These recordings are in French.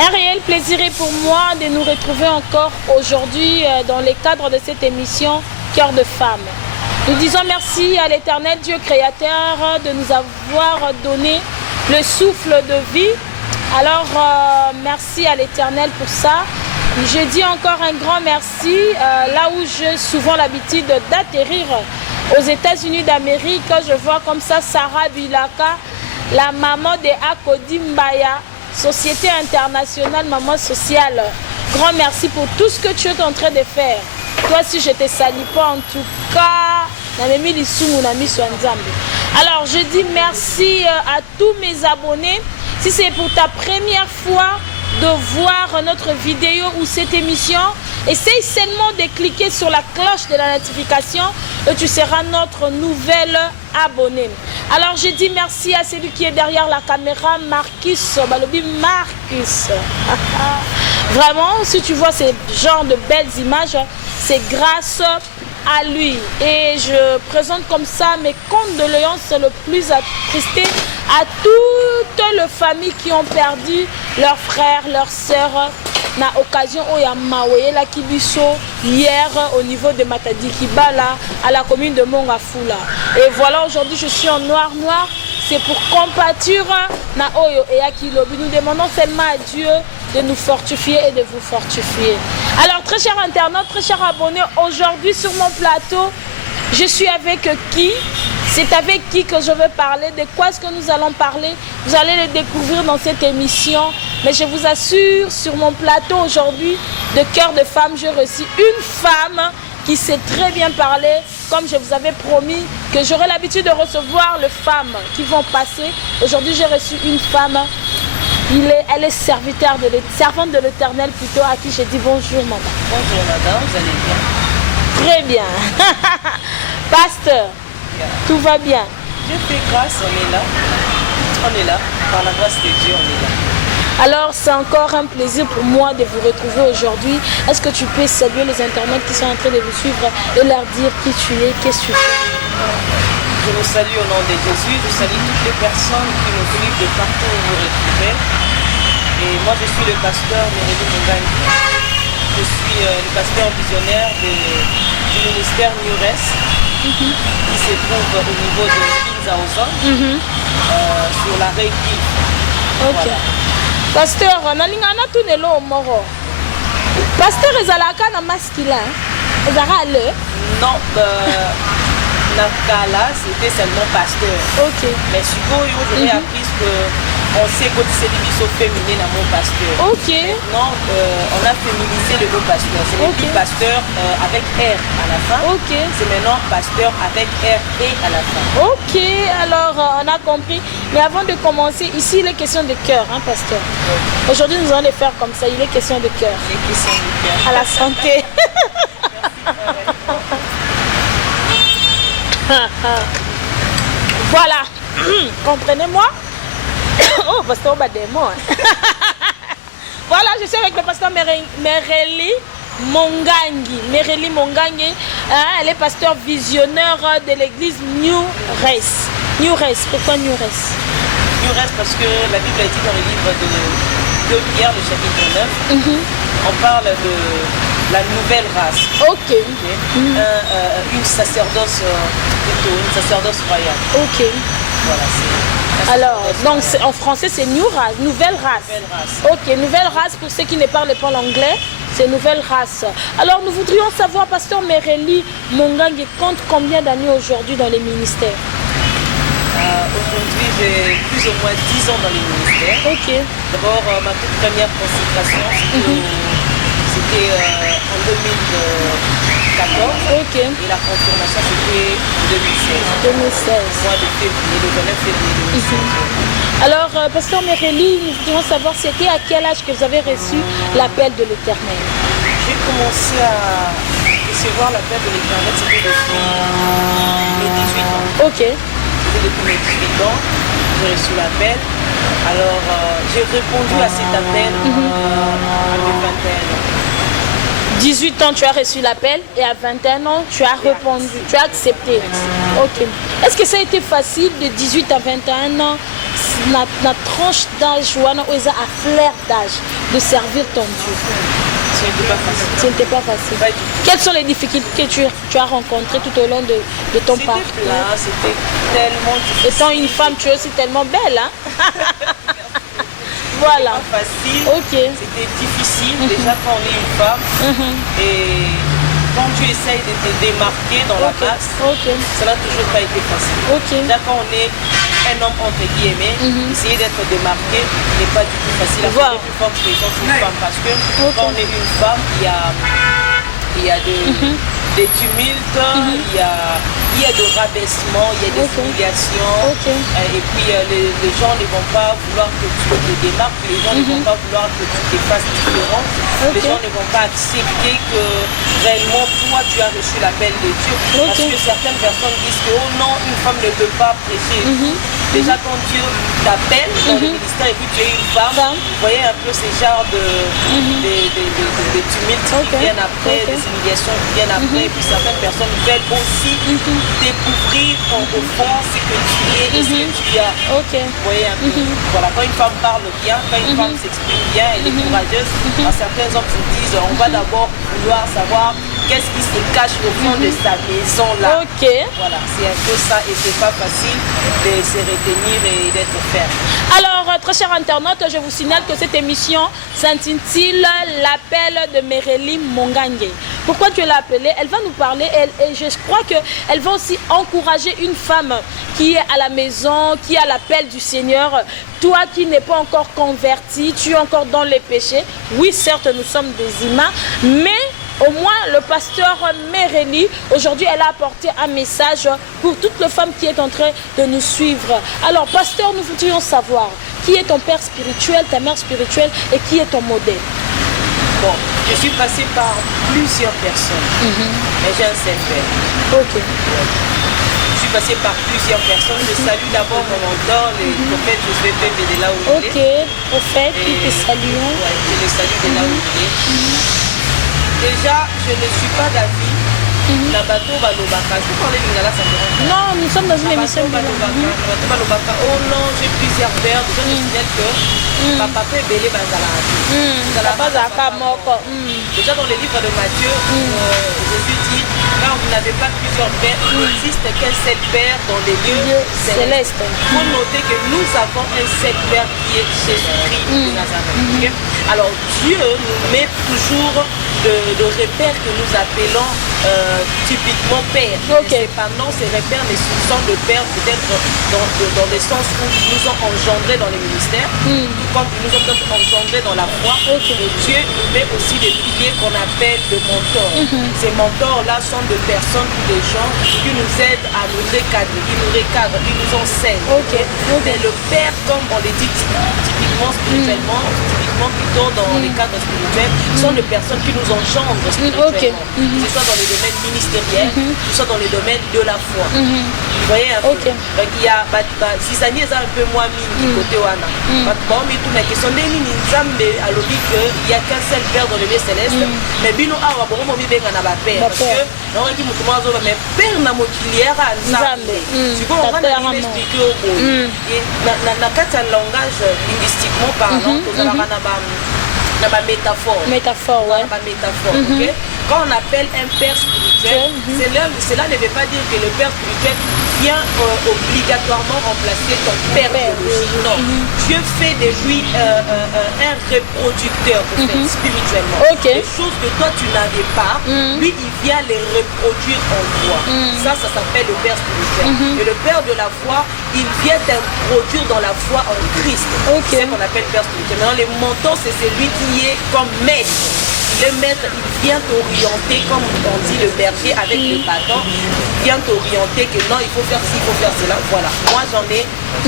Un réel plaisir est pour moi de nous retrouver encore aujourd'hui dans le cadre de cette émission Cœur de femme. Nous disons merci à l'Éternel Dieu créateur de nous avoir donné le souffle de vie. Alors merci à l'Éternel pour ça. Je dis encore un grand merci là où j'ai souvent l'habitude d'atterrir aux États-Unis d'Amérique. Je vois comme ça Sarah Bilaka, la maman de Akodi Mbaya, Société internationale Maman Sociale. Grand merci pour tout ce que tu es en train de faire. Toi si je ne te salue pas en tout cas. Alors je dis merci à tous mes abonnés. Si c'est pour ta première fois de voir notre vidéo ou cette émission, essaye seulement de cliquer sur la cloche de la notification et tu seras notre nouvel abonné. Alors je dis merci à celui qui est derrière la caméra, Marcus. Marcus. Vraiment, si tu vois ce genre de belles images, c'est grâce à lui. Et je présente comme ça mes condoléances le plus attristé à toutes les familles qui ont perdu leurs frères, leurs sœurs. Na occasion où il y a Maoué la Kibiso hier au niveau de Matadi Kibala à la commune de Mongafula. Et voilà, aujourd'hui je suis en noir. C'est pour compatir na Oyo et Akilobi. Nous demandons seulement à Dieu de nous fortifier et de vous fortifier. Alors très chers internautes, très chers abonnés, aujourd'hui sur mon plateau, je suis avec qui? C'est avec qui que je veux parler? De quoi est-ce que nous allons parler? Vous allez le découvrir dans cette émission. Mais je vous assure, sur mon plateau aujourd'hui de Cœur de femme, j'ai reçu une femme qui sait très bien parler, comme je vous avais promis que j'aurais l'habitude de recevoir les femmes qui vont passer. Aujourd'hui, j'ai reçu une femme. Elle est servante de l'Éternel plutôt, à qui je dis bonjour maman. Bonjour madame, vous allez bien? Très bien. Pasteur, Bien. tout va bien? Dieu fait grâce, on est là. On est là, par la grâce de Dieu, on est là. Alors, c'est encore un plaisir pour moi de vous retrouver aujourd'hui. Est-ce que tu peux saluer les internautes qui sont en train de vous suivre et leur dire qui tu es, qu'est-ce que tu fais? Je vous salue au nom de Jésus, je salue toutes les personnes qui nous suivent de partout où vous retrouvez. Et moi, je suis le pasteur Mereli Mungangi. Je suis le pasteur visionnaire du ministère Nures, qui se trouve au niveau de Kinzaozo, sur la Réki. Ok. Voilà. Pasteur, nalingana tunelo moro. Pasteur ezalaka na masculin. Ezara le. Non, Nakala, c'était seulement pasteur. Ok. Mais surtout, j'ai appris qu'on sait que c'est l'émission féminine à mon pasteur. Ok. Maintenant, on a féminisé le mot pasteur. C'est plus pasteur avec R à la fin. Ok. C'est maintenant pasteur avec R et à la fin. Ok, alors on a compris. Mais avant de commencer, ici il est question de cœur, hein, pasteur. Aujourd'hui nous allons le faire comme ça, il est question de cœur. Les questions du cœur. À la santé. Voilà. Comprenez-moi. Oh, pasteur Bademo. Voilà, je suis avec le pasteur Mereli Mungangi. Mereli Mungangi, elle est pasteur visionnaire de l'église New Race. New Race, pourquoi New Race? New Race parce que la Bible a dit dans le livre de Pierre, le chapitre 9, on parle de la nouvelle race. Ok. Une sacerdoce, plutôt une sacerdoce royale. Ok. Voilà, c'est. Alors, donc en français c'est New Race, nouvelle race. Nouvelle race. Ok, nouvelle race pour ceux qui ne parlent pas l'anglais, c'est nouvelle race. Alors nous voudrions savoir, pasteur Mereli Mungangi compte combien d'années aujourd'hui dans les ministères? Aujourd'hui, j'ai plus ou moins 10 ans dans les ministères. Ok. D'abord, ma toute première consécration, c'était en 2014. Ok. Et la confirmation, c'était en 2016. 2016. Mois de février, le 29 février 2016. Alors, pasteur Mereli, nous voudrions savoir c'était à quel âge que vous avez reçu l'appel de l'Éternel? J'ai commencé à recevoir l'appel de l'Éternel, c'était depuis mes 18 ans. Ok. C'était depuis mes 18 ans, j'ai reçu l'appel. Alors, j'ai répondu à cet appel à mes 21 ans. 18 ans, tu as reçu l'appel et à 21 ans, tu as répondu, tu as accepté. Ok. Est-ce que ça a été facile de 18 à 21 ans na tranche d'âge wana oyo eza à flair d'âge de servir ton Dieu? Ce n'était pas facile. Ce n'était pas facile. Pas du tout. Quelles sont les difficultés que tu as rencontrées tout au long de ton parcours? C'était plat, c'était tellement difficile. Étant une femme, tu es aussi tellement belle, hein? Voilà. Pas facile. Ok. C'était difficile déjà quand on est une femme. Et quand tu essayes de te démarquer dans la masse, ça n'a toujours pas été facile. Déjà quand on est un homme entre guillemets, essayer d'être démarqué n'est pas du tout facile. La plus forte pression c'est une femme parce que quand on est une femme, il y a des tumultes, il y a de rabaissement, il y a des humiliations. Et puis les gens ne vont pas vouloir que tu te démarques, les gens ne vont pas vouloir que tu te fasses différent. Les gens ne vont pas accepter que réellement toi tu as reçu l'appel de Dieu. Parce que certaines personnes disent que oh non, une femme ne peut pas prêcher. Déjà quand Dieu t'appelle dans le ministère et que tu es une femme, vous voyez un peu ces genres de tumultes qui viennent après, des humiliations qui viennent après. Et puis certaines personnes veulent aussi découvrir au fond ce que tu es et ce que tu as. Vous voyez un peu. Voilà, quand une femme parle bien, quand une femme s'exprime bien, elle est courageuse, certains hommes se disent on va d'abord vouloir savoir qu'est-ce qui se cache au fond de sa maison là. Voilà, c'est un peu ça et c'est pas facile de se retenir et d'être ferme. Alors, très chers internautes, je vous signale que cette émission s'intitule L'appel de Merely Mongange. Pourquoi tu l'as appelée? Elle va nous parler et je crois qu'elle va aussi encourager une femme qui est à la maison, qui a l'appel du Seigneur. Toi qui n'es pas encore converti, tu es encore dans les péchés. Oui, certes, nous sommes des humains, mais au moins, le pasteur Merely, aujourd'hui, elle a apporté un message pour toutes les femmes qui est en train de nous suivre. Alors, pasteur, nous voudrions savoir qui est ton père spirituel, ta mère spirituelle et qui est ton modèle. Bon, je suis passée par plusieurs personnes, mais j'ai un seul père. Je suis passée par plusieurs personnes. Je salue d'abord mon mentor, le prophète Josué Pembe de là où il est. Prophète, nous te saluons. Je le salue de là où il est. Déjà, je ne suis pas d'avis. La bateau balobaka. Je peux parler de Lingala, ça me dérange. Non, nous sommes dans une émission. La bateau balobaka. Oh non, j'ai plusieurs pères. Déjà, je signale que papa peut belé bazala. Déjà, dans les livres de Matthieu, Jésus dit quand vous n'avez pas plusieurs pères, il n'existe qu'un seul père dans les lieux célestes. Il faut noter que nous avons un seul père qui est Jésus-Christ de Nazareth. Alors, Dieu nous met toujours de repères que nous appelons typiquement père. Cependant, ces repères ne sont de père peut-être dans le sens où ils nous ont engendrés dans les ministères, tout comme ils nous ont peut-être engendrés dans la foi. Et Dieu nous met aussi des piliers qu'on appelle de mentors. Ces mentors-là sont des personnes ou des gens qui nous aident à nous recadrer, qui nous recadrent, qui nous enseignent. Mais le père, comme on le dit typiquement spirituellement, plutôt dans les cadres spirituels, sont des personnes qui nous engendrent spirituellement. Que ce soit dans les domaines ministériels, que ce soit dans les domaines de la foi. Vous voyez un peu. Donc il y a si ça n'y est un peu moins mis côté wana. Bon, mais tout la question des Nzambe à l'objet qu'il n'y a qu'un seul père dans le lieu céleste. Mais bino awa bon mo bibenga na ba père parce que non qui mutu mazo mais père na mokiliera Nzambe. Tu vois on va expliquer au bout. Et na kata langage linguistiquement parlant, dans ma métaphore. Quand on appelle un père spirituel, cela ne veut pas dire que le père spirituel vient obligatoirement remplacer ton père biologique. Non. Dieu fait de lui un reproducteur spirituellement. Les choses que toi tu n'avais pas, lui il vient les reproduire en toi. Ça s'appelle le père spirituel. Et le père de la foi, il vient t'introduire dans la foi en Christ. C'est ce qu'on appelle père spirituel. Maintenant, les mentors, c'est celui qui est comme maître. Le maître, il vient t'orienter, comme on dit le berger avec le bâton, il vient t'orienter que non, il faut faire ci, il faut faire cela. Voilà. Moi,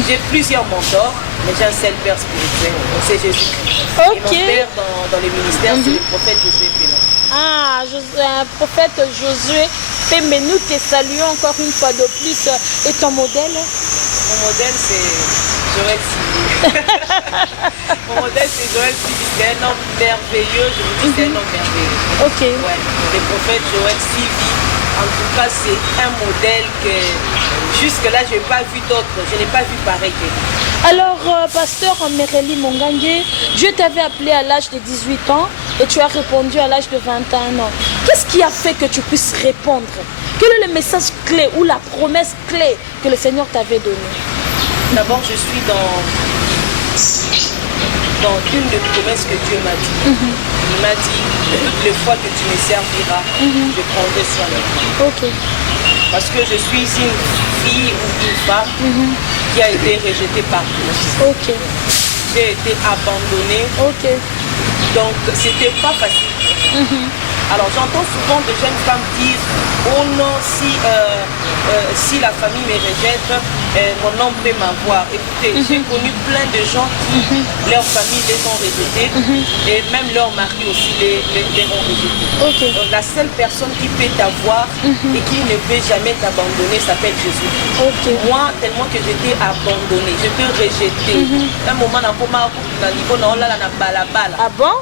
j'ai plusieurs mentors, mais j'ai un seul père spirituel, c'est Jésus-Christ. Et mon père dans les ministères, c'est le prophète Josué Pembe. Prophète Josué Pembe, nous te saluons encore une fois de plus. Et ton modèle? Mon modèle, c'est Joël Sivi. Mon modèle, c'est Joël Sivi. C'est un homme merveilleux. Je vous dis, c'est un homme merveilleux. Ouais. Le prophète Joël Sivi. En tout cas, c'est un modèle que jusque-là, je n'ai pas vu d'autres. Je n'ai pas vu pareil que lui. Alors, pasteur Mereli Mongangue, Dieu t'avait appelé à l'âge de 18 ans et tu as répondu à l'âge de 21 ans. Qu'est-ce qui a fait que tu puisses répondre? Quel est le message clé ou la promesse clé que le Seigneur t'avait donnée? D'abord, je suis dans une des promesses que Dieu m'a dit. Il m'a dit, toutes les fois que tu me serviras, je prendrai soin de toi. Ok. Parce que je suis une fille ou une femme qui a été rejetée par tous. Ok. J'ai été abandonnée. Ok. Donc, c'était pas facile. Alors, j'entends souvent de jeunes femmes dire, oh non, si la famille me rejette, mon homme peut m'avoir. Écoutez, j'ai connu plein de gens qui, leur famille les ont rejetés et même leur mari aussi les ont rejetés. Okay. Donc, la seule personne qui peut t'avoir et qui ne peut jamais t'abandonner s'appelle Jésus. Okay. Moi, tellement que j'étais abandonnée, j'étais rejetée. Un moment, ah bon?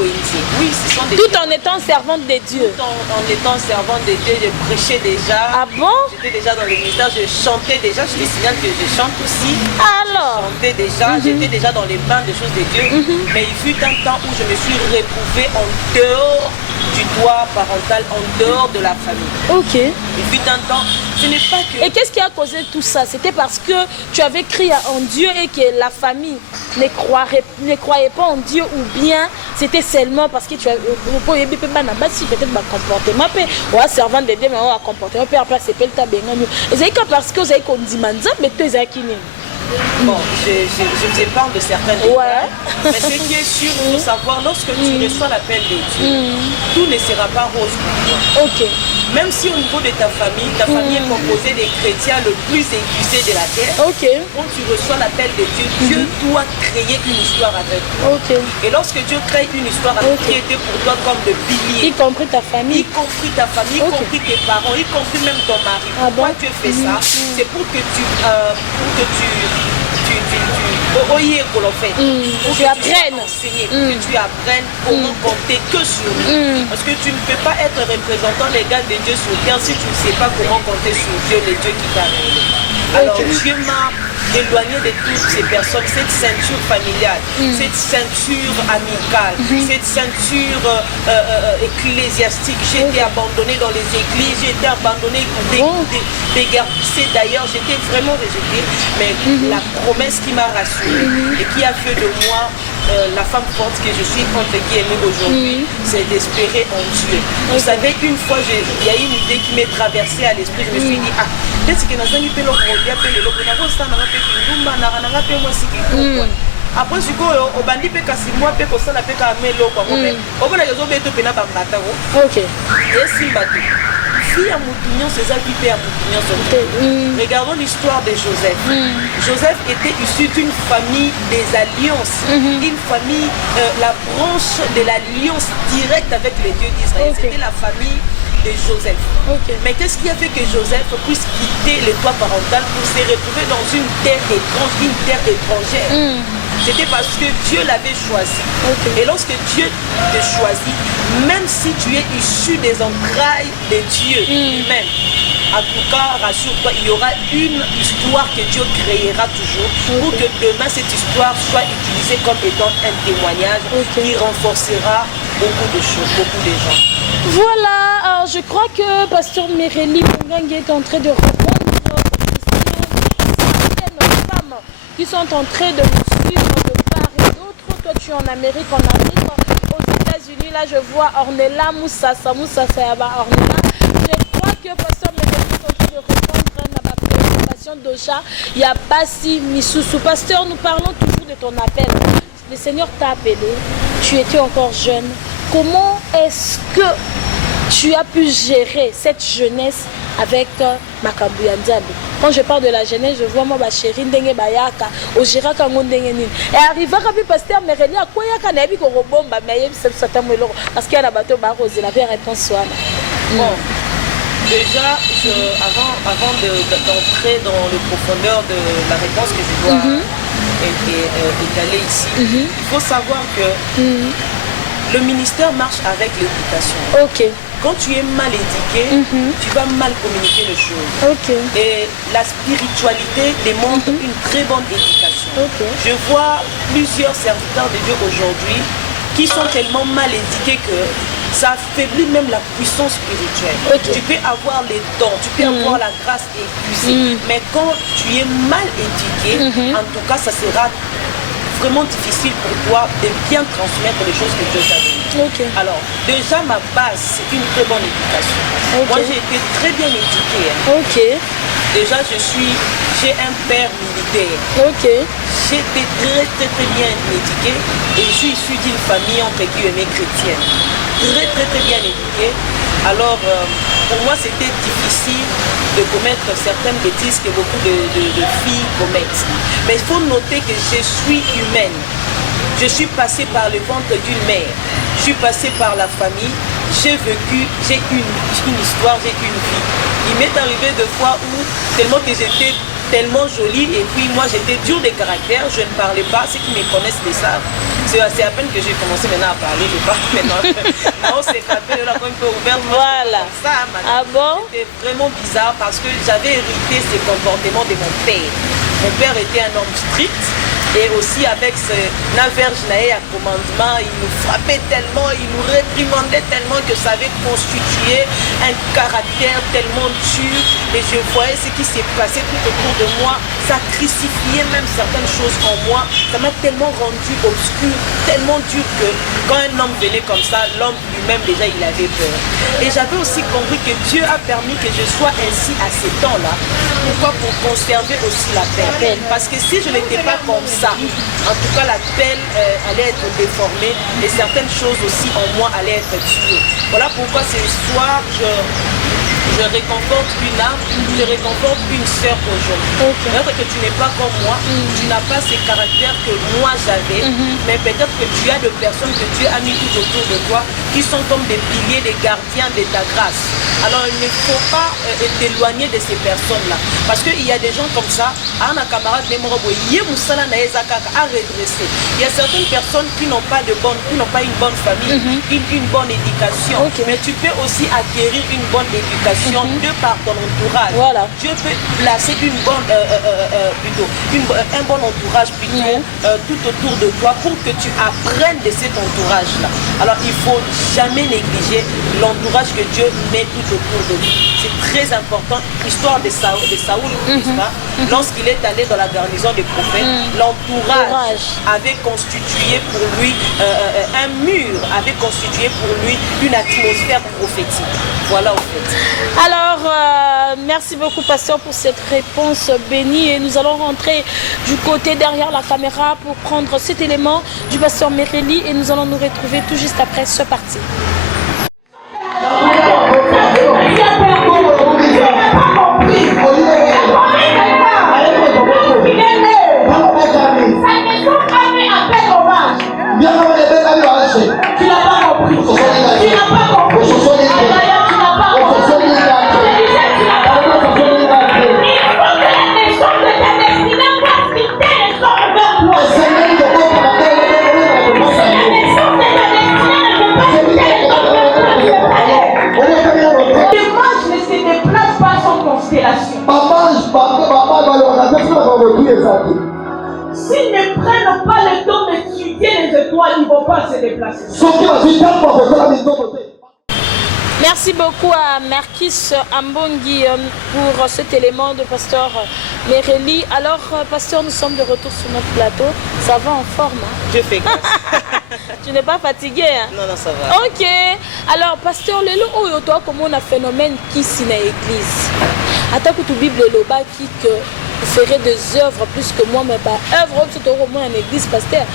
Oui, ce sont des tout en étant servante de Dieu. Tout en étant servante de Dieu, je prêchais déjà. Ah bon? J'étais déjà dans le ministère, je chantais déjà. Je te signale que je chante aussi. Alors? Je chantais déjà, j'étais déjà dans les bains des choses de Dieu. Mais il fut un temps où je me suis retrouvée en dehors du toit parental, en dehors de la famille. Ok. Il fut un temps, ce n'est pas que... Et qu'est-ce qui a causé tout ça? C'était parce que tu avais crié en Dieu et que la famille ne croyait pas en Dieu, ou bien c'était seulement parce que tu avais peut-être ma comportement, ou servant de Dieu, mais on a comportement, puis après c'est pas le tabéngan. Et c'est parce que vous avez dit mais tu es qui? Bon, je vous épargne de certains détails, mais ce qui est sûr, il faut savoir, lorsque tu reçois l'appel de Dieu, tout ne sera pas rose pour toi. Ok. Même si au niveau de ta famille est composée des chrétiens le plus aiguisés de la terre, quand tu reçois l'appel de Dieu, Dieu doit créer une histoire avec toi. Et lorsque Dieu crée une histoire avec toi, qui était pour toi comme le pilier, y compris ta famille, y compris tes parents, y compris même ton mari. Pourquoi Dieu fait ça? C'est pour que tu apprennes, que tu apprennes comment compter que sur lui. Parce que tu ne peux pas être représentant légal de Dieu sur terre si tu ne sais pas comment compter sur Dieu, le Dieu qui t'a créé. Alors Dieu m'a éloigné de toutes ces personnes, cette ceinture familiale, cette ceinture amicale, cette ceinture ecclésiastique. J'ai été abandonnée dans les églises, j'ai été abandonnée, dégarpissée d'ailleurs, j'étais vraiment rejetée. Mais la promesse qui m'a rassurée et qui a fait de moi la femme forte que je suis entre guillemets aujourd'hui, c'est d'espérer en Dieu. Vous savez, une fois, il y a une idée qui m'est traversée à l'esprit, je me suis dit, peut-être que après ce que au bandi pe kasi moi pe ko sala pe ka melo kwa ngombe obona yezo beto pena ba mata go et bateau fille à Moutignon c'est ça qui fait à Moutignon. Regardons l'histoire de Joseph. Joseph était issu d'une famille des alliances, une famille, la branche de l'alliance directe avec les dieux d'Israël. C'était la famille de Joseph. Mais qu'est-ce qui a fait que Joseph puisse quitter le toit parental pour se retrouver dans une terre étrange, une terre étrangère? C'était parce que Dieu l'avait choisi. Et lorsque Dieu te choisit, même si tu es issu des entrailles de Dieu lui-même, en tout cas, rassure-toi, il y aura une histoire que Dieu créera toujours pour que demain cette histoire soit utilisée comme étant un témoignage qui renforcera beaucoup de choses, beaucoup de gens. Voilà, alors je crois que Pasteur Mereli Mongangue est en train de répondre aux certaines femmes qui sont en train de nous suivre de part et d'autre. Toi, tu es en Amérique, aux États-Unis. Là, je vois Ornella Moussassa Yaba Ornella. Je crois que Pasteur Mereli est en train de répondre à ma préoccupation d'Ocha. Il n'y a pas si Missoussou. Pasteur, nous parlons toujours de ton appel. Le Seigneur t'a appelé. Tu étais encore jeune. Comment est-ce que tu as pu gérer cette jeunesse avec Makambu Yandiabe? Quand je parle de la jeunesse, je vois moi ma chérie ndenge bayaka, au giraka ndenge nini. Et arriva quand Pasteur Mereli a quoi yaka na bi ko robomba mais ça parce qu'il y a la bateau barose la vraie réponse soit. Bon. Déjà, avant d'entrer dans le profondeur de la réponse que je dois étaler ici, il faut savoir que le ministère marche avec l'éducation. quand tu es mal éduqué, tu vas mal communiquer les choses. Et la spiritualité demande une très bonne éducation. Je vois plusieurs serviteurs de Dieu aujourd'hui qui sont tellement mal éduqués que ça affaiblit même la puissance spirituelle. Tu peux avoir les dons, tu peux avoir la grâce épuisée, mais quand tu es mal éduqué, en tout cas, ça sera vraiment difficile pour toi de bien transmettre les choses que Dieu t'a données. Alors, déjà, ma base, c'est une très bonne éducation. Moi, j'ai été très bien éduquée. Déjà, j'ai un père militaire. J'ai été très bien éduquée et je suis issue d'une famille entre guillemets chrétienne. Très bien éduquée. Alors, pour moi, c'était difficile de commettre certaines bêtises que beaucoup de filles commettent. Mais il faut noter que je suis humaine. Je suis passée par le ventre d'une mère. Je suis passée par la famille. J'ai vécu, j'ai une histoire, j'ai une vie. Il m'est arrivé de fois où, tellement que j'étais tellement jolie et puis moi j'étais dure de caractère, je ne parlais pas, ceux qui me connaissent le savent. C'est à peine que j'ai commencé maintenant à parler, je parle maintenant. Non, c'est à peine là quand un peu ouvert. Voilà. Ça, ah bon? C'était vraiment bizarre parce que j'avais hérité ces comportements de mon père. Mon père était un homme strict. Et aussi avec ce naverge à commandement, il nous frappait tellement, il nous réprimandait tellement que ça avait constitué un caractère tellement dur. Et je voyais ce qui s'est passé tout autour de moi. Ça crucifiait même certaines choses en moi. Ça m'a tellement rendu obscur, tellement dur que quand un homme venait comme ça, l'homme lui-même déjà il avait peur. Et j'avais aussi compris que Dieu a permis que je sois ainsi à ces temps-là. Pourquoi? Pour conserver aussi la paix. Parce que si je n'étais pas comme ça, en tout cas la pelle allait être déformée et certaines choses aussi en moi allaient être tuées. Voilà pourquoi ce soir je réconforte une âme, je réconforte une sœur aujourd'hui. Peut-être que tu n'es pas comme moi, tu n'as pas ces caractères que moi j'avais, mais peut-être que tu as des personnes que Dieu a mis tout autour de toi qui sont comme des piliers, des gardiens de ta grâce. Alors il ne faut pas t'éloigner de ces personnes-là. Parce qu'il y a des gens comme ça, un camarade à redresser. Il y a certaines personnes qui n'ont pas une bonne famille, une bonne éducation. Mais tu peux aussi acquérir une bonne éducation de par ton entourage. Voilà. Dieu peut placer un bon entourage tout autour de toi pour que tu apprennes de cet entourage-là. Alors il ne faut jamais négliger l'entourage que Dieu met tout autour de nous. C'est très important. L'histoire de Saoul, lorsqu'il est allé dans la garnison des prophètes, l'entourage avait constitué pour lui un mur, avait constitué pour lui une atmosphère prophétique. Voilà en fait. Alors, merci beaucoup pasteur pour cette réponse bénie et nous allons rentrer du côté derrière la caméra pour prendre cet élément du pasteur Merelli et nous allons nous retrouver tout juste après ce parti. Tu n'as pas compris. Tu n'as pas compris. S'ils ne prennent pas le temps d'étudier les étoiles, ils ne vont pas se déplacer. Merci beaucoup à Marquis Ambongi pour cet élément de pasteur Merelli. Alors, pasteur, nous sommes de retour sur notre plateau. Ça va en forme, hein? Dieu fait grâce. Tu n'es pas fatigué, hein? Non, ça va. Ok. Alors, pasteur, lelo oyo toi comment on a phénomène qui s'y na église. Attaque toute Bible loba qui que ferait des œuvres plus que moi, mais pas œuvre tout au moins en église, pasteur.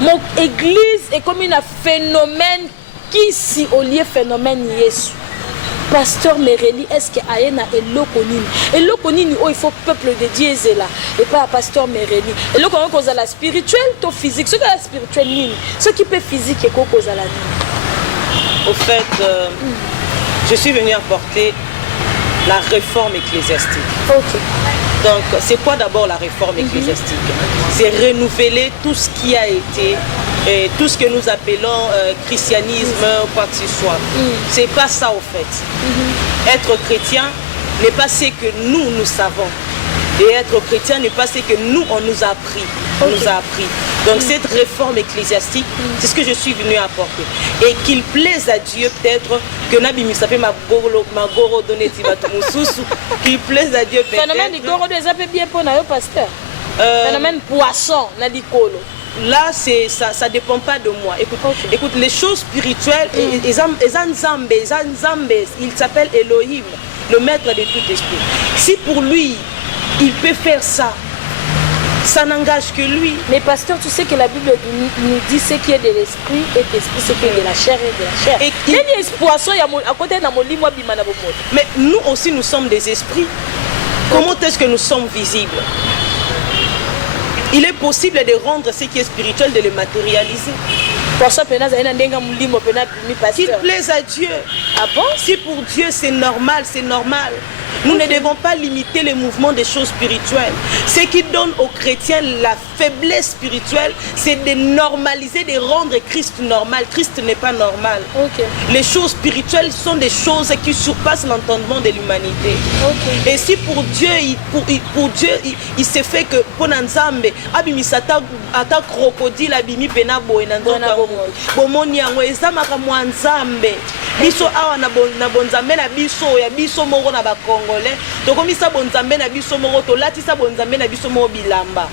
Mon église est comme un phénomène qui si au lieu phénomène Yesu. Pasteur Merelli, est-ce qu'il y a un éloconine? Éloconine, il faut peuple de Dieu là, et pas pasteur Merelli. Éloconine, cause à la spirituelle, to physique. Ce qui est la spirituelle, ce qui peut physique, et cause à la ligne. Au fait, je suis venu apporter la réforme ecclésiastique. Ok. Donc, c'est quoi d'abord la réforme ecclésiastique? C'est renouveler tout ce qui a été et tout ce que nous appelons christianisme ou quoi que ce soit. C'est pas ça au fait. Être chrétien n'est pas ce que nous savons. Et être chrétien n'est pas ce que nous, on nous a appris. Donc cette réforme ecclésiastique, c'est ce que je suis venu apporter. Et qu'il plaise à Dieu peut-être que Nabi Misape ma goro donné qu'il plaise à Dieu peut-être. Phénomène du goro des appels bien pour nous, pasteur. Phénomène poisson, Nadikolo. Là, ça dépend pas de moi. Écoute, les choses spirituelles, il s'appelle Elohim, le maître de tout esprit. Si pour lui, il peut faire ça, ça n'engage que lui. Mais pasteur, tu sais que la Bible nous dit ce qui est de l'esprit et l'esprit ce qui est de la chair et de la chair. Mais nous aussi, nous sommes des esprits. Comment est-ce que nous sommes visibles? Il est possible de rendre ce qui est spirituel, de le matérialiser. Qu'il plaise à Dieu. Ah bon? Si pour Dieu c'est normal, c'est normal. Nous ne devons pas limiter le mouvement des choses spirituelles. Ce qui donne aux chrétiens la faiblesse spirituelle, c'est de normaliser, de rendre Christ normal. Christ n'est pas normal. Les choses spirituelles sont des choses qui surpassent l'entendement de l'humanité. Et si pour Dieu, il se fait que pour Nzambe, abimisata ata crocodile abimi pena boenando bomoni yango ezamaka mwanzambe biso awa na bonzambe na biso ya biso moko na ba congolais tokomisa bonzambe na biso moko tolatisa bonzambe na biso moko bilamba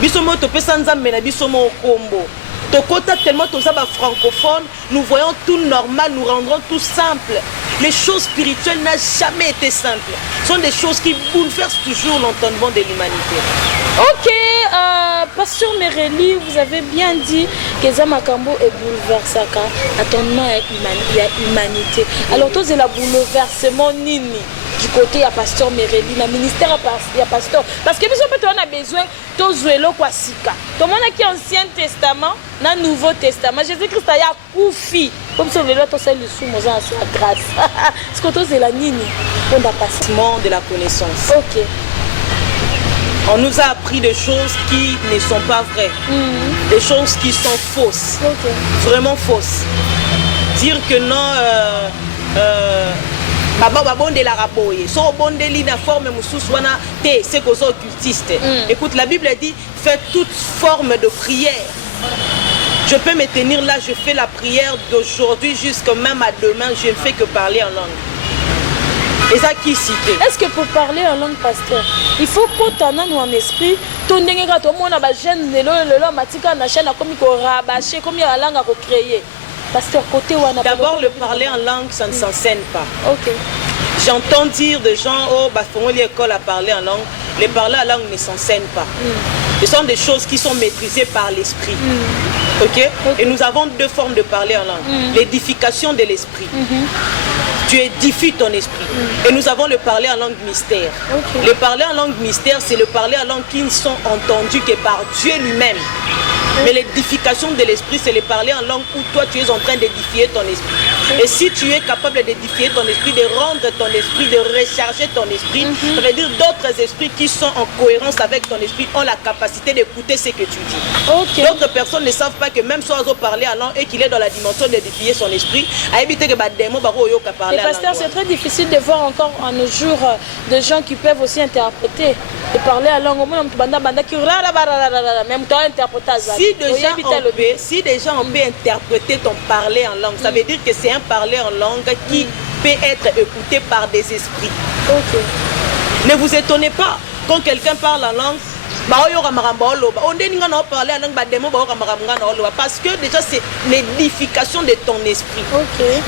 biso moko topesa nzambe na biso moko kombo tokota tellement tous ça francophone, nous voyons tout normal, nous rendrons tout simple. Les choses spirituelles n'ont jamais été simples. Ce sont des choses qui bouleversent toujours l'entendement de l'humanité. Ok, Pasteur Mereli, vous avez bien dit que Zamakambo est bouleversé l'entendement de l'humanité. Alors, tous les bouleversements nini du côté à Pasteur Mereli, le ministère à Pasteur. Parce que nous avons besoin de jouer le Kwasika. Tout le monde qui est Ancien Testament, dans le Nouveau Testament. Jésus-Christ a koufi. Comme si on veut le sous la grâce. Ce que tu es la nini, on a passé. De la connaissance. Ok. On nous a appris des choses qui ne sont pas vraies. Des choses qui sont fausses. Vraiment fausses. Dire que non. Écoute, la Bible dit faites toute forme de prière. Je peux me tenir là, je fais la prière d'aujourd'hui jusqu'à même à demain, je ne fais que parler en langue. Et ça qui cité. Est-ce que pour parler en langue, pasteur, il faut que tu aies en esprit, ton dengue tout le monde a jeune le matika na chaîne comme ko rabacher comme la langue à créer. Pasteur côté ou d'abord le parler en langue, ça ne s'enseigne pas. OK. J'entends dire des gens font l'école à parler en langue, les parler en langue ne s'enseigne pas. Ce sont des choses qui sont maîtrisées par l'esprit. OK? Et nous avons deux formes de parler en langue. L'édification de l'esprit. Tu édifies ton esprit. Et nous avons le parler en langue mystère. Le parler en langue mystère, c'est le parler en langue qui ne sont entendus que par Dieu lui-même. Mais l'édification de l'esprit, c'est le parler en langue où toi tu es en train d'édifier ton esprit. Et si tu es capable d'édifier ton esprit, de rendre ton esprit, de recharger ton esprit, ça veut dire d'autres esprits qui sont en cohérence avec ton esprit ont la capacité d'écouter ce que tu dis. D'autres personnes ne savent pas que même si on parler en langue et qu'il est dans la dimension d'édifier son esprit, à éviter que les démons parler en langue. Pasteur, c'est très difficile de voir encore en nos jours des gens qui peuvent aussi interpréter et parler en langue. Même toi interpréter. Si déjà on peut interpréter ton parler en langue, ça veut dire que c'est un parler en langue qui peut être écouté par des esprits. Ne vous étonnez pas quand quelqu'un parle en langue. Parce que déjà c'est l'édification de ton esprit.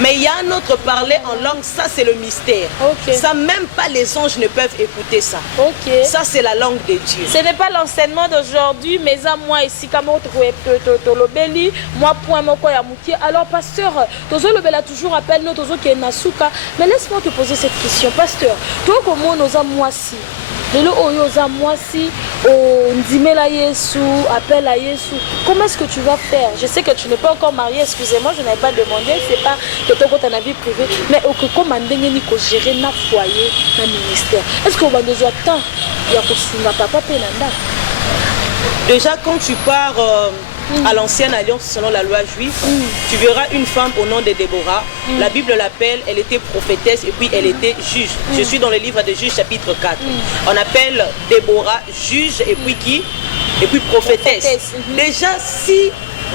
Mais il y a un autre parler en langue, ça c'est le mystère. Ça même pas les anges ne peuvent écouter ça. Ça c'est la langue de Dieu. Ce n'est pas l'enseignement d'aujourd'hui, mais à moi ici moi point alors pasteur, toujours appelle nous mais laisse-moi te poser cette question, pasteur. Toi comment nous avons moi si appel à Yesu. Comment est-ce que tu vas faire? Je sais que tu n'es pas encore marié, excusez-moi, je n'avais pas demandé, c'est pas que tu as ta vie privée, mais comment tu gérer notre foyer, notre ministère? Est-ce qu'on va besoin de temps? Déjà quand tu pars à l'ancienne alliance selon la loi juive, tu verras une femme au nom de Déborah. La Bible l'appelle, elle était prophétesse et puis elle était juge. Je suis dans le livre de Juges chapitre 4. On appelle Déborah juge et puis qui? Et puis prophétesse. Déjà, si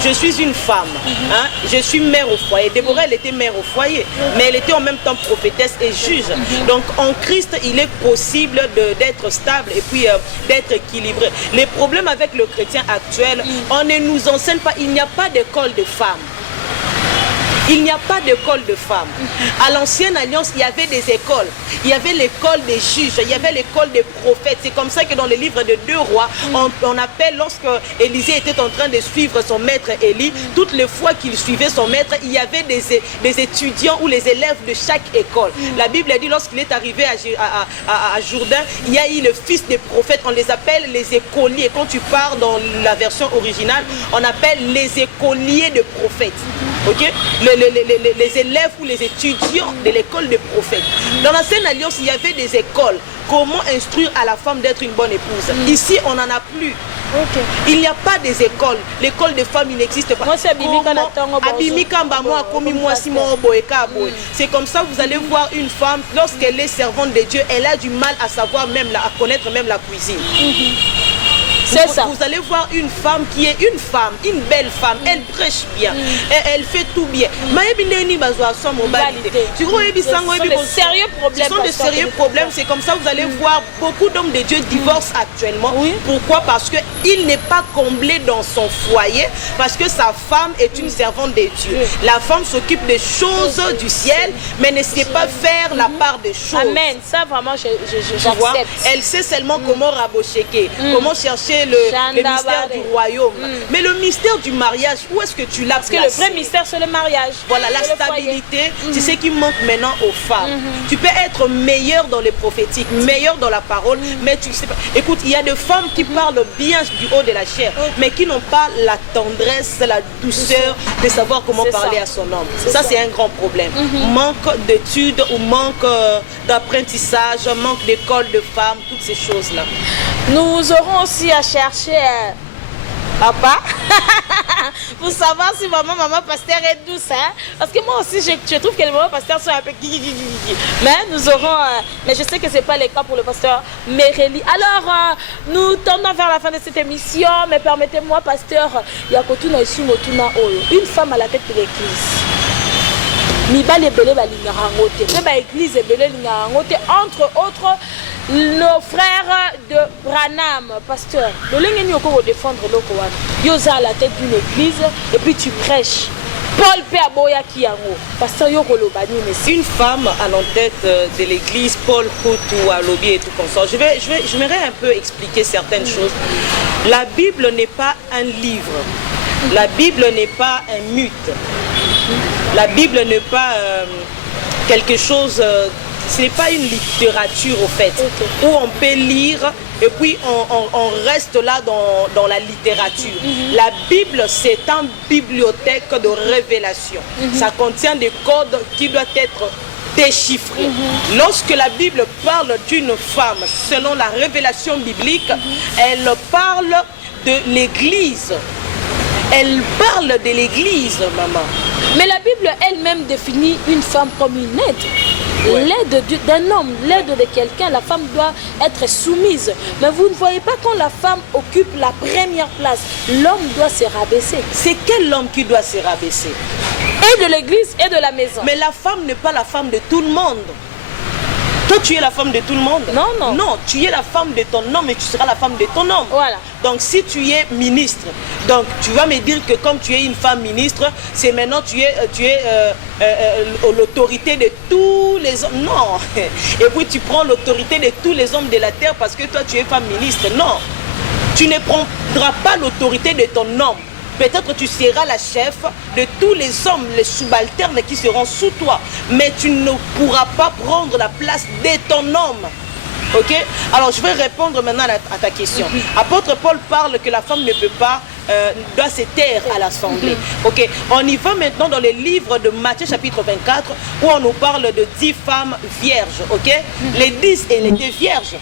je suis une femme, hein, je suis mère au foyer. Déborah, elle était mère au foyer, mais elle était en même temps prophétesse et juge. Donc en Christ, il est possible d'être stable et puis d'être équilibré. Les problèmes avec le chrétien actuel, on ne nous enseigne pas, il n'y a pas d'école de femmes. Il n'y a pas d'école de femmes. À l'ancienne alliance, il y avait des écoles. Il y avait l'école des juges, il y avait l'école des prophètes. C'est comme ça que dans le livre de 2 rois, on appelle, lorsque Élisée était en train de suivre son maître Élie, toutes les fois qu'il suivait son maître, il y avait des étudiants ou les élèves de chaque école. La Bible a dit, lorsqu'il est arrivé à Jourdain, il y a eu le fils des prophètes. On les appelle les écoliers. Quand tu pars dans la version originale, on appelle les écoliers de prophètes. Ok? Les élèves ou les étudiants de l'école des prophètes. Dans l'ancienne alliance, il y avait des écoles. Comment instruire à la femme d'être une bonne épouse? Ici, on n'en a plus. Il n'y a pas des écoles. L'école des femmes, il n'existe pas. C'est comme ça, vous allez voir une femme, lorsqu'elle est servante de Dieu, elle a du mal à savoir même, à connaître même la cuisine. C'est ça. Vous allez voir une femme qui est une femme, une belle femme, elle prêche bien, elle fait tout bien. Ce sont de sérieux problèmes. Ce sont de sérieux problèmes. C'est comme ça, vous allez voir beaucoup d'hommes de Dieu divorcent actuellement. Pourquoi? Parce qu'il n'est pas comblé dans son foyer, parce que sa femme est une servante de Dieu. La femme s'occupe des choses du ciel, mais ne sait pas faire la part des choses. Amen. Ça, vraiment, j'accepte. Elle sait seulement comment rabocheker, comment chercher le mystère du royaume. Mais le mystère du mariage, où est-ce que tu l'as placé? Parce que le vrai mystère, c'est le mariage. Voilà, la stabilité, c'est ce qui manque maintenant aux femmes. Tu peux être meilleur dans les prophétiques, meilleur dans la parole, mais tu sais pas. Écoute, il y a des femmes qui parlent bien du haut de la chair, mais qui n'ont pas la tendresse, la douceur de savoir comment parler à son homme. Ça, c'est un grand problème. Manque d'études ou manque d'apprentissage, manque d'école de femmes, toutes ces choses-là. Nous aurons aussi à chercher papa pour savoir si maman pasteur est douce, hein? Parce que moi aussi je trouve que les mamans pasteurs sont un peu mais nous aurons mais je sais que c'est pas le cas pour le pasteur Mereli. Alors nous tendons vers la fin de cette émission, mais permettez-moi pasteur, yakotuna ici motuna oyo, une femme à la tête de l'église. Mibale belé balingara ngote, même à l'église belé lingara ngote, entre autres nos frères de Branham, pasteur. De l'ingénieur yoko défendre l'okowan. Yoza à la tête d'une église et puis tu prêches. Paul Péaboya Kiango, pasteur yoko lobani. Une femme à l'entête de l'église, Paul Koutou, Alobi et tout comme ça. J'aimerais un peu expliquer certaines choses. La Bible n'est pas un livre. La Bible n'est pas un mythe. La Bible n'est pas quelque chose. Ce n'est pas une littérature au fait, où on peut lire et puis on reste là dans la littérature. La Bible, c'est une bibliothèque de révélation. Ça contient des codes qui doivent être déchiffrés. Lorsque la Bible parle d'une femme, selon la révélation biblique, elle parle de l'Église. Elle parle de l'Église, maman. Mais la Bible elle-même définit une femme comme une aide. L'aide d'un homme, l'aide de quelqu'un, la femme doit être soumise. Mais vous ne voyez pas quand la femme occupe la première place, l'homme doit se rabaisser. C'est quel homme qui doit se rabaisser? Et de l'église et de la maison. Mais la femme n'est pas la femme de tout le monde. Toi, tu es la femme de tout le monde. Non, non. Non, tu es la femme de ton homme et tu seras la femme de ton homme. Voilà. Donc, si tu es ministre, donc tu vas me dire que comme tu es une femme ministre, c'est maintenant tu es l'autorité de tous les hommes. Non. Et puis tu prends l'autorité de tous les hommes de la terre parce que toi, tu es femme ministre. Non. Tu ne prendras pas l'autorité de ton homme. Peut-être tu seras la chef de tous les hommes, les subalternes qui seront sous toi. Mais tu ne pourras pas prendre la place de ton homme. Ok? Alors je vais répondre maintenant à ta question. Apôtre Paul parle que la femme ne peut pas, doit se taire à l'assemblée. Ok? On y va maintenant dans le livre de Matthieu chapitre 24 où on nous parle de 10 femmes vierges. Ok? Les 10, elles étaient vierges.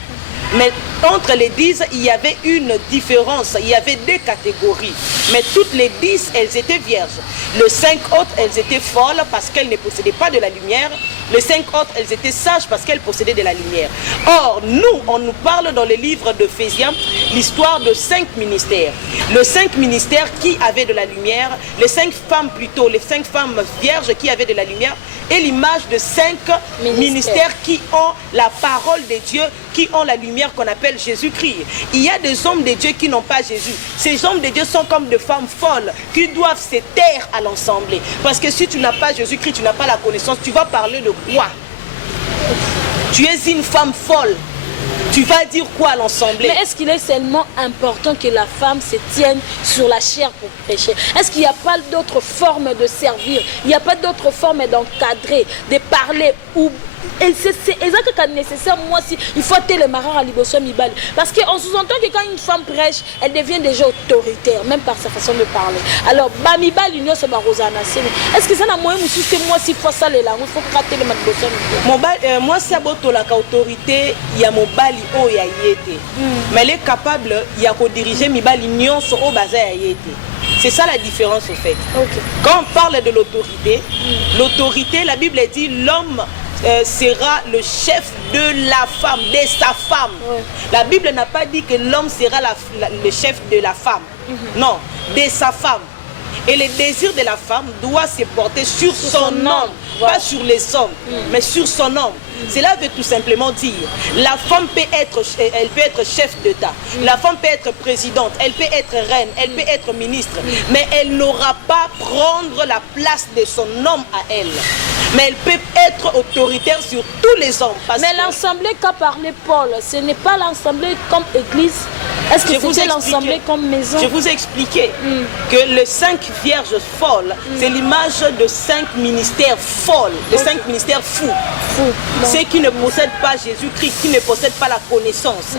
Mais entre les 10, il y avait une différence. Il y avait 2 catégories. Mais toutes les 10, elles étaient vierges. Les 5 autres, elles étaient folles parce qu'elles ne possédaient pas de la lumière. Les 5 autres, elles étaient sages parce qu'elles possédaient de la lumière. Or, nous, on nous parle dans le livre d'Éphésiens l'histoire de 5 ministères. Les 5 ministères qui avaient de la lumière, les 5 femmes plutôt, les 5 femmes vierges qui avaient de la lumière, et l'image de 5 ministères qui ont la parole de Dieu, qui ont la lumière qu'on appelle Jésus-Christ. Il y a des hommes de Dieu qui n'ont pas Jésus. Ces hommes de Dieu sont comme des femmes folles qui doivent se taire à l'ensemble. Parce que si tu n'as pas Jésus-Christ, tu n'as pas la connaissance, tu vas parler de quoi? Tu es une femme folle. Tu vas dire quoi à l'ensemble? Mais est-ce qu'il est seulement important que la femme se tienne sur la chair pour prêcher? Est-ce qu'il n'y a pas d'autres formes de servir? Il n'y a pas d'autres formes d'encadrer, de parler ou... Et c'est exactement nécessaire, moi aussi, il faut être le marin à l'Ibosso Mibali. Parce qu'on sous-entend que quand une femme prêche, elle devient déjà autoritaire, même par sa façon de parler. Alors, Bamibali, nous sommes à Rosana. Est-ce que ça n'a moyen aussi que moi, s'il faut ça, les langues, il faut gratter le Mibali? Moi, c'est la autorité, il y a mon bali, oh, il y a yété. Mais elle est capable, il y a qu'au diriger Mibali, nyon, so, oh, bazar, yété. C'est ça la différence au fait. Okay. Quand on parle de l'autorité, la Bible dit l'homme sera le chef de la femme, de sa femme. Ouais. La Bible n'a pas dit que l'homme sera le chef de la femme. Non, de sa femme. Et le désir de la femme doit se porter sur son homme, pas sur les hommes, mais sur son homme. Cela veut tout simplement dire, la femme peut être chef d'État, la femme peut être présidente, elle peut être reine, elle peut être ministre, mais elle n'aura pas prendre la place de son homme à elle. Mais elle peut être autoritaire sur tous les hommes. Mais l'assemblée qu'a parlé Paul, ce n'est pas l'assemblée comme église. Est-ce que c'était l'assemblée comme maison? Je vous ai expliqué que les 5 vierges folles, c'est l'image de 5 ministères folles, de 5 ministères fous. Ceux qui ne possèdent pas Jésus-Christ, qui ne possèdent pas la connaissance.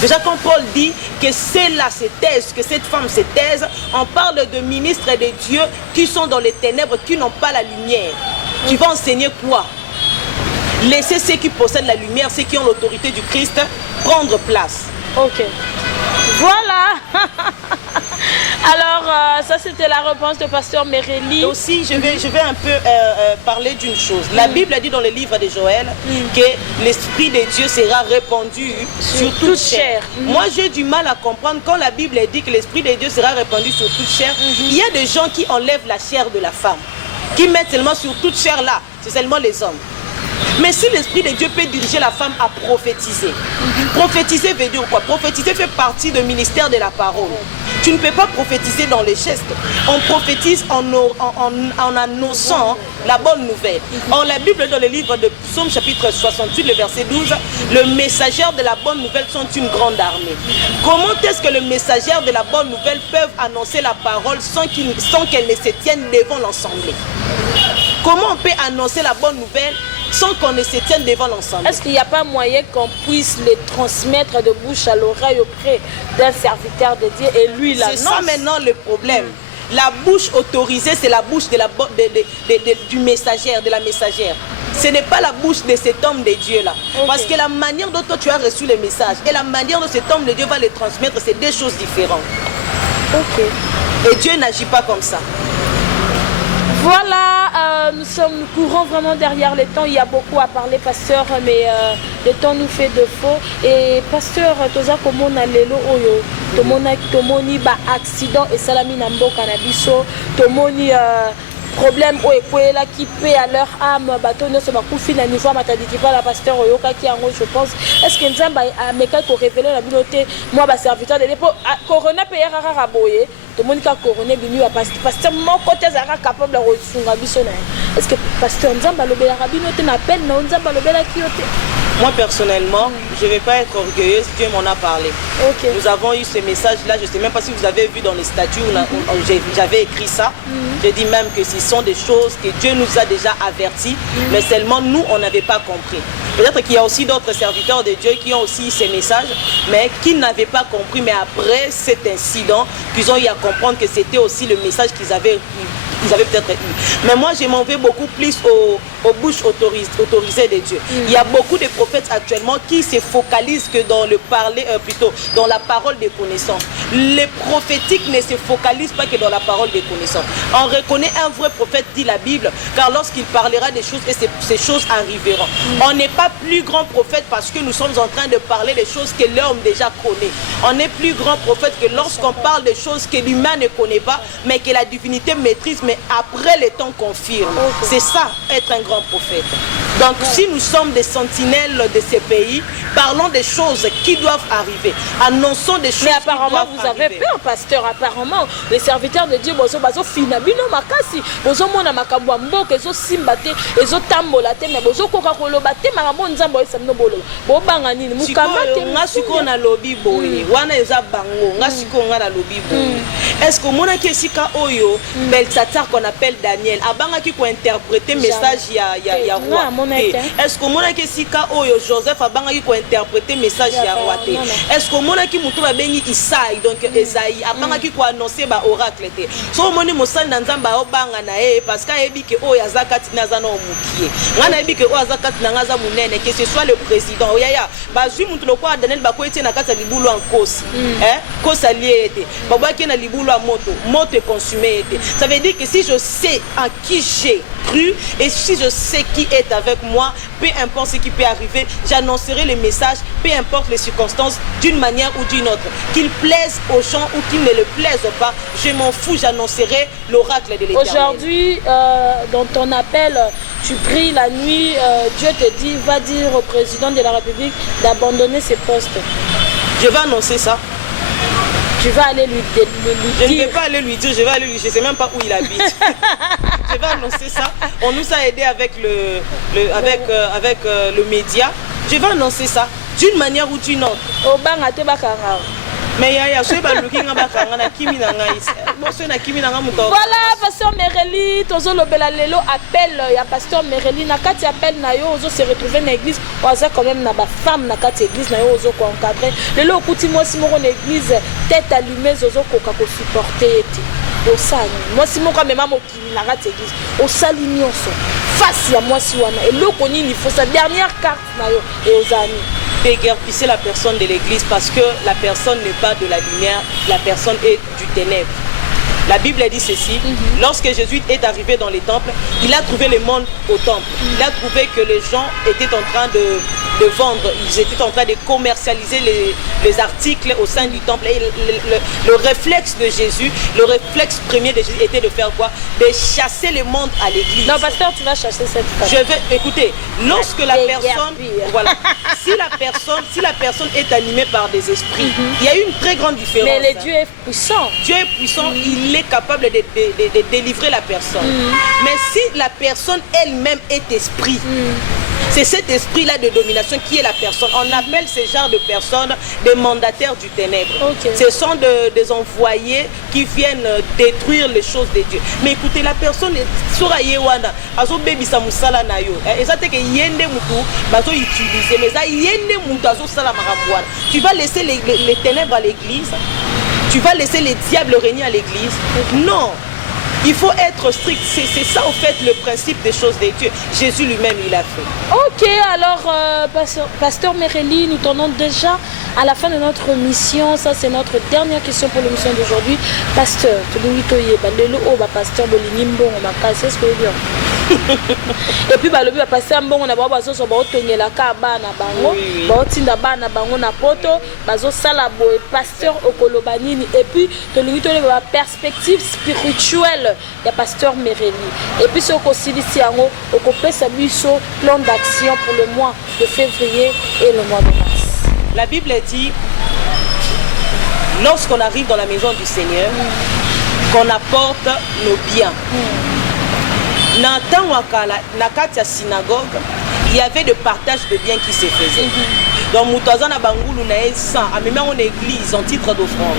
Déjà quand Paul dit que celle-là se taise, que cette femme se taise, on parle de ministres de Dieu qui sont dans les ténèbres, qui n'ont pas la lumière. Tu vas enseigner quoi? Laissez ceux qui possèdent la lumière, ceux qui ont l'autorité du Christ, prendre place. Ok. Voilà. Alors, ça c'était la réponse de Pasteur Merelli. Aussi, je vais un peu parler d'une chose. La Bible a dit dans le livre de Joël que l'Esprit de Dieu sera répandu sur toute chair. Moi, j'ai du mal à comprendre quand la Bible dit que l'Esprit de Dieu sera répandu sur toute chair. Il y a des gens qui enlèvent la chair de la femme, qui mettent seulement sur toute chair là, c'est seulement les hommes. Mais si l'Esprit de Dieu peut diriger la femme à prophétiser, prophétiser veut dire quoi? Prophétiser fait partie du ministère de la parole. Tu ne peux pas prophétiser dans les gestes. On prophétise en annonçant la bonne nouvelle. Or, la Bible dans le livre de Psaume chapitre 68, le verset 12, le messager de la bonne nouvelle sont une grande armée. Comment est-ce que les messagers de la bonne nouvelle peuvent annoncer la parole sans qu'elle ne se tienne devant l'assemblée? Comment on peut annoncer la bonne nouvelle sans qu'on ne se tienne devant l'ensemble? Est-ce qu'il n'y a pas moyen qu'on puisse les transmettre de bouche à l'oreille auprès d'un serviteur de Dieu et lui l'annonce? C'est ça maintenant le problème. La bouche autorisée, c'est la bouche du messager, de la messagère. Ce n'est pas la bouche de cet homme de Dieu là. Okay. Parce que la manière dont toi tu as reçu les messages et la manière dont cet homme de Dieu va les transmettre, c'est deux choses différentes. Ok. Et Dieu n'agit pas comme ça. Voilà, nous courons vraiment derrière le temps. Il y a beaucoup à parler, pasteur, mais le temps nous fait défaut. Et pasteur, toza komona lelo oyo, tomoni ba accident et salami na mboka na biso, tomoni problème au ekwela qui paie à leur âme, bateau ne se bakufi na niveau matadiki pas la pasteur oyoka qui en je pense. Est-ce que Nzamba a meka ko révéler la bibliothèque moi ba serviteur de l'époque corona paye rara boye tout le monde qui a coroné bimi ba pasteur mon côté zara capable de resunga biso na. Est-ce que pasteur Nzamba lobela rabinote na peine na Nzamba lobela kiote? Moi personnellement, je ne vais pas être orgueilleuse, Dieu m'en a parlé. Okay. Nous avons eu ce message-là, je ne sais même pas si vous avez vu dans les statuts où j'avais écrit ça. Je dis même que ce sont des choses que Dieu nous a déjà averties, mais seulement nous, on n'avait pas compris. Peut-être qu'il y a aussi d'autres serviteurs de Dieu qui ont aussi ces messages, mais qui n'avaient pas compris. Mais après cet incident, qu'ils ont eu à comprendre que c'était aussi le message qu'ils avaient ils avaient peut-être eu. Mais moi, je m'en vais beaucoup plus aux bouches autorisées de Dieu. Il y a beaucoup de prophètes actuellement qui se focalisent que dans le parler, plutôt dans la parole des connaissances. Les prophétiques ne se focalisent pas que dans la parole des connaissances. On reconnaît un vrai prophète, dit la Bible, car lorsqu'il parlera des choses, et ces choses arriveront. On n'est pas plus grand prophète parce que nous sommes en train de parler des choses que l'homme déjà connaît. On est plus grand prophète que lorsqu'on parle des choses que l'humain ne connaît pas, mais que la divinité maîtrise, mais après le temps confirme. C'est ça, être un grand prophète. Donc, si nous sommes des sentinelles de ces pays, parlons des choses qui doivent arriver. Annonçons des choses mais apparemment, qui doivent vous avez arriver. peur, pasteur. Apparemment, les serviteurs de Dieu, bozo finabino makasi, bozo mona makambo mboka, ezo simbate, ezo tambolate, mais bozo koka kolobate, makambo nzambo esamno bolo. Bo banga nini mukamate ngasiko na lobi boye, wana eza bango, ngasiko nga na lobi boye. Est-ce que mona kesika oyo Belshazzar qu'on appelle Daniel, abanga ki ko interpréter message ya roi. Est-ce que mona kesika oyo Joseph abanga ki ko interpréter message ya roi te? Est-ce que mona ki mutu ba bengi Isaïe, donc Esaïe abanga ki ko annoncer ba oracle te? So moni mosali na nzamba obanga na parce que ebi ke oyo azakati na zana omukie. Ngana ebi ke oyo azakati na ngaza munene, que ce soit le président oyaya bazui mutu lokwa Daniel bakoyete na kata libulu en kosi. Kosa liete. Babaki na libulu a moto est consumé. Ça veut dire que si je sais en qui j'ai cru et si je sais qui est avec moi, peu importe ce qui peut arriver, j'annoncerai le message, peu importe les circonstances, d'une manière ou d'une autre. Qu'il plaise aux gens ou qu'il ne le plaise pas, je m'en fous, j'annoncerai l'oracle de l'Éternel. Aujourd'hui, dans ton appel, tu pries la nuit, Dieu te dit, va dire au président de la République d'abandonner ses postes. Je vais annoncer ça. Tu vas aller lui dire. Je ne vais pas aller lui dire, je vais aller lui, je ne sais même pas où il habite. Je vais annoncer ça. On nous a aidé avec le média. Je vais annoncer ça d'une manière ou d'une autre. Mais voilà, pasteur Mereli, tozo lobela lelo appel ya pasteur Mereli na kati appel na yo ozo se retrouver na église, oza quand même na ba femme na kati église na yo ozo ko encadrer. Lelo okuti moi si moko na église tête allumée ozo koka ko supporter ete. Osani, moi si moko même mokili na kati église, osali nyonso face ya moi si wana eloko nini il faut sa dernière carte na yo et ozani. Déguerpissez la personne de l'église parce que la personne n'est pas de la lumière, la personne est du ténèbre. La Bible dit ceci, lorsque Jésus est arrivé dans les temples, il a trouvé le monde au temple. Il a trouvé que les gens étaient en train de vendre, ils étaient en train de commercialiser les articles au sein du temple. Et le réflexe de Jésus, le réflexe premier de Jésus était de faire quoi? De chasser le monde à l'église. Non, pasteur, tu vas chasser cette femme. Je vais, écoutez, lorsque la personne, voilà, si la personne est animée par des esprits, il y a une très grande différence. Mais le Dieu est puissant. Dieu est puissant, il est capable de délivrer la personne. Mais si la personne elle-même est esprit, c'est cet esprit-là de domination qui est la personne. On appelle ce genre de personnes des mandataires du ténèbre. Ce sont des envoyés qui viennent détruire les choses de Dieu. Mais écoutez, la personne sera yewana, azo baby samusala na yo. Ezate ke yende mutu bazo utiliser mais ça yende mutu azo sala makamwana. Tu vas laisser les ténèbres à l'église? Tu vas laisser les diables régner à l'église? Non. Il faut être strict, c'est ça au fait le principe des choses de Dieu. Jésus lui-même il a fait. Ok, alors pasteur Mereli, nous tournons déjà à la fin de notre mission. Ça c'est notre dernière question pour l'émission d'aujourd'hui. Pasteur, tu nous dis pasteur Bolinimbo, est-ce que vous et puis le pasteur Mbongo na ba bazo so ba otongela ka bana bango ba otinda bana bango na poto bazo sala boy pasteur okolobanini et puis to lingi to la perspective spirituelle de pasteur Mereli et puis ce ko silisi yango okopesa biso plan d'action pour le mois de février et le mois de mars. La Bible dit lorsqu'on arrive dans la maison du Seigneur qu'on apporte nos biens. Dans la synagogue, il y avait de partage de biens qui se faisaient. Donc, Moutazana Bangoulou nae 100, à même en église, en titre d'offrande.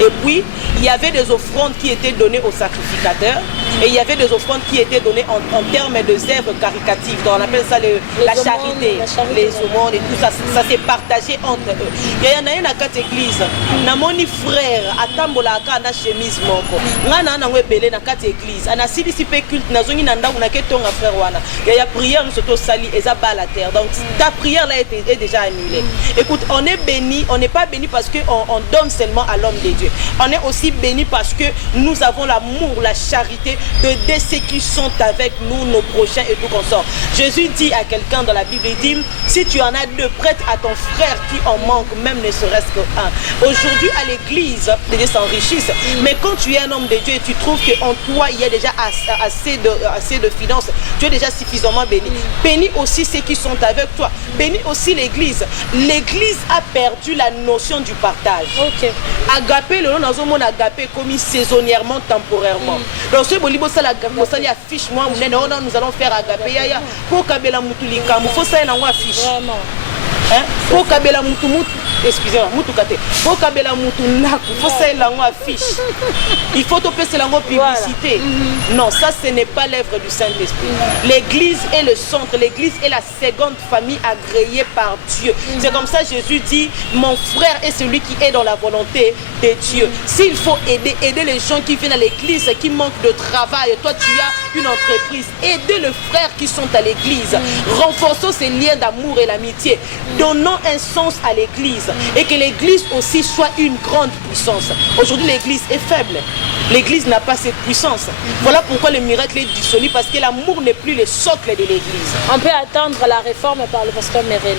Et puis, il y avait des offrandes qui étaient données aux sacrificateurs. Et il y avait des offrandes qui étaient données en termes de œuvres caritatives. Donc on appelle ça la charité, les aumônes et tout ça. Ça s'est partagé entre eux. Il y a une église. Namoni frère, atambola na chemise moko. Ngana na ngwebele na kati église. Ana sili sipe culte na zongi nanda una ketonga frère wana. Il y a prière nous soto sali et ça bat la terre. Donc ta prière là est déjà annulée. Écoute, on est béni, on n'est pas béni parce que on donne seulement à l'homme de Dieu. On est aussi béni parce que nous avons l'amour, la charité de ceux qui sont avec nous, nos prochains et tout consort. Jésus dit à quelqu'un dans la Bible, il dit, si tu en as deux, prête à ton frère qui en manque, même ne serait-ce qu'un. Aujourd'hui à l'église, les gens s'enrichissent. Mais quand tu es un homme de Dieu et tu trouves qu'en toi il y a déjà assez de finances, tu es déjà suffisamment béni. Bénis aussi ceux qui sont avec toi. Bénis aussi l'église. L'église a perdu la notion du partage. Ok. Agapé, le nom dans un monde agapé commis saisonnièrement, temporairement. Donc ce bolibo ça la affiche moi nous allons faire agapé yaya pour kabela mutulika mu faut ça na ngwa affiche. Vraiment. Hein? Pour kabela mutu excusez-moi, mutu kate. Pour kabela mutu naku faut ça la ngwa affiche. Il faut topper c'est la ngwa publicité. Voilà. Non, ça ce n'est pas l'œuvre du Saint-Esprit. L'église est le centre, l'église est la seconde famille agréée par Dieu. C'est comme ça Jésus dit mon frère est celui qui est dans la volonté de Dieu. S'il faut aider les gens qui viennent à l'église, qui manquent de travail, toi tu as une entreprise, aidez les frères qui sont à l'église. Renforçons ces liens d'amour et l'amitié. Donnons un sens à l'église et que l'église aussi soit une grande puissance. Aujourd'hui l'église est faible. L'église n'a pas cette puissance. Voilà pourquoi le miracle est dissolu, parce que l'amour n'est plus le socle de l'église. On peut attendre la réforme par le pasteur Merelli.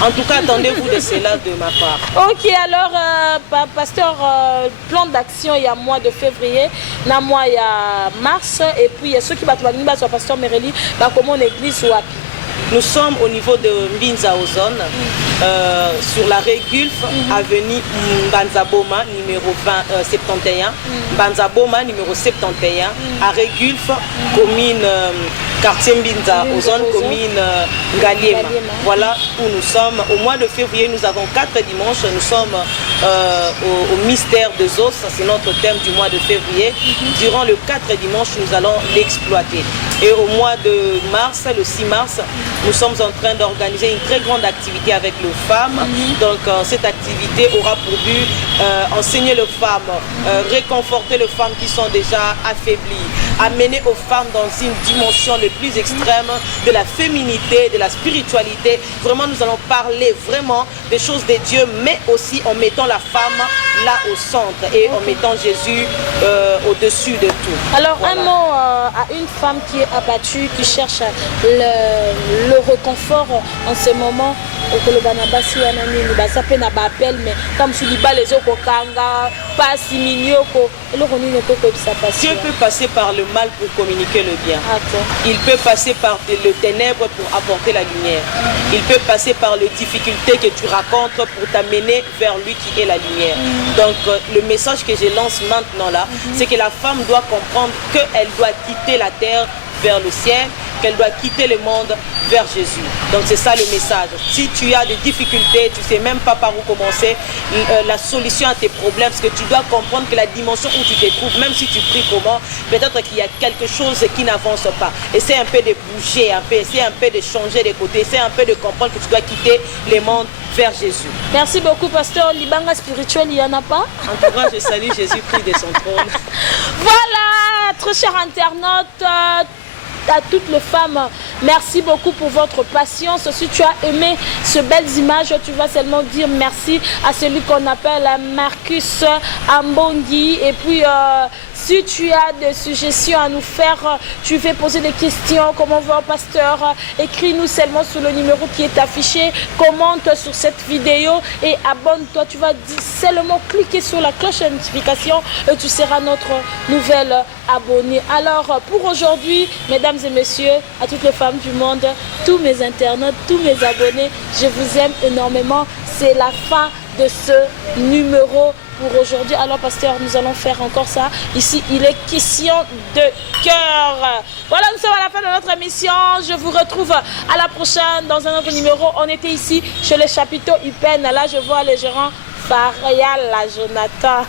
En tout cas, attendez-vous de cela de ma part. Ok, alors, pasteur, plan d'action, il y a mois de février, il y a mois, il y a mars, et puis il y a ceux qui battent le pasteur Merelli, comment l'église ou nous sommes au niveau de Mbinza Ozone, sur la Régulf, avenue Mbanzaboma, numéro 71, Mbanzaboma, numéro 71, à Régulf, commune, quartier Mbinza Ozone, commune Ngaliema. Voilà où nous sommes. Au mois de février, nous avons 4 dimanches. Nous sommes au mystère de Zos, c'est notre thème du mois de février. Durant le 4 dimanche, nous allons l'exploiter. Et au mois de mars, le 6 mars, nous sommes en train d'organiser une très grande activité avec les femmes. Donc cette activité aura pour but enseigner les femmes, réconforter les femmes qui sont déjà affaiblies, amener aux femmes dans une dimension le plus extrême de la féminité, de la spiritualité. Vraiment, nous allons parler vraiment des choses de Dieu, mais aussi en mettant la femme là au centre et en mettant Jésus au-dessus de tout. Alors voilà. Un mot à une femme qui est abattue, qui cherche le réconfort en ce moment. Dieu peut passer par le mal pour communiquer le bien. Il peut passer par le ténèbre pour apporter la lumière. Il peut passer par les difficultés que tu racontes pour t'amener vers lui qui est la lumière. Donc le message que je lance maintenant là, c'est que la femme doit comprendre qu'elle doit quitter la terre vers le ciel, qu'elle doit quitter le monde vers Jésus. Donc c'est ça le message. Si tu as des difficultés, tu ne sais même pas par où commencer, la solution à tes problèmes, parce que tu dois comprendre que la dimension où tu te trouves, même si tu pries comment, peut-être qu'il y a quelque chose qui n'avance pas. Essaie un peu de bouger, essaie un peu de changer de côté, essaie un peu de comprendre que tu dois quitter le monde vers Jésus. Merci beaucoup, pasteur. Libanga spirituel, il n'y en a pas? En tout cas, je salue Jésus-Christ de son trône. Voilà, très chers internautes, à toutes les femmes, merci beaucoup pour votre patience. Si tu as aimé ces belles images, tu vas seulement dire merci à celui qu'on appelle Marcus Ambongi. Et puis si tu as des suggestions à nous faire, tu veux poser des questions, comment va pasteur, écris-nous seulement sur le numéro qui est affiché, commente sur cette vidéo et abonne-toi. Tu vas seulement cliquer sur la cloche de notification et tu seras notre nouvelle abonnée. Alors pour aujourd'hui, mesdames et messieurs, à toutes les femmes du monde, tous mes internautes, tous mes abonnés, je vous aime énormément. C'est la fin de ce numéro pour aujourd'hui. Alors pasteur, nous allons faire encore ça. Ici, il est question de cœur. Voilà, nous sommes à la fin de notre émission. Je vous retrouve à la prochaine dans un autre numéro. On était ici chez le chapiteau Upen. Là, je vois les gérants Farial, Jonathan.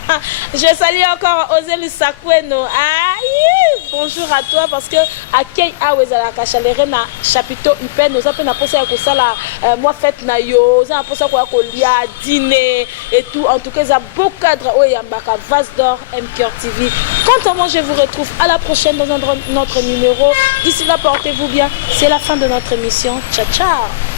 Je salue encore Ozelu Sakweno. Aïe! bonjour à toi parce que accueil awezalaka chalere na chapiteau hyper nous appelle na posa ya kosala moi fête na yo za na posa kwa kolia dîner et tout en tout cas ça beau cadre oyambaka Vase d'Or MCœur TV. Quant à moi je vous retrouve à la prochaine dans notre numéro. D'ici là portez-vous bien. C'est la fin de notre émission. Ciao ciao.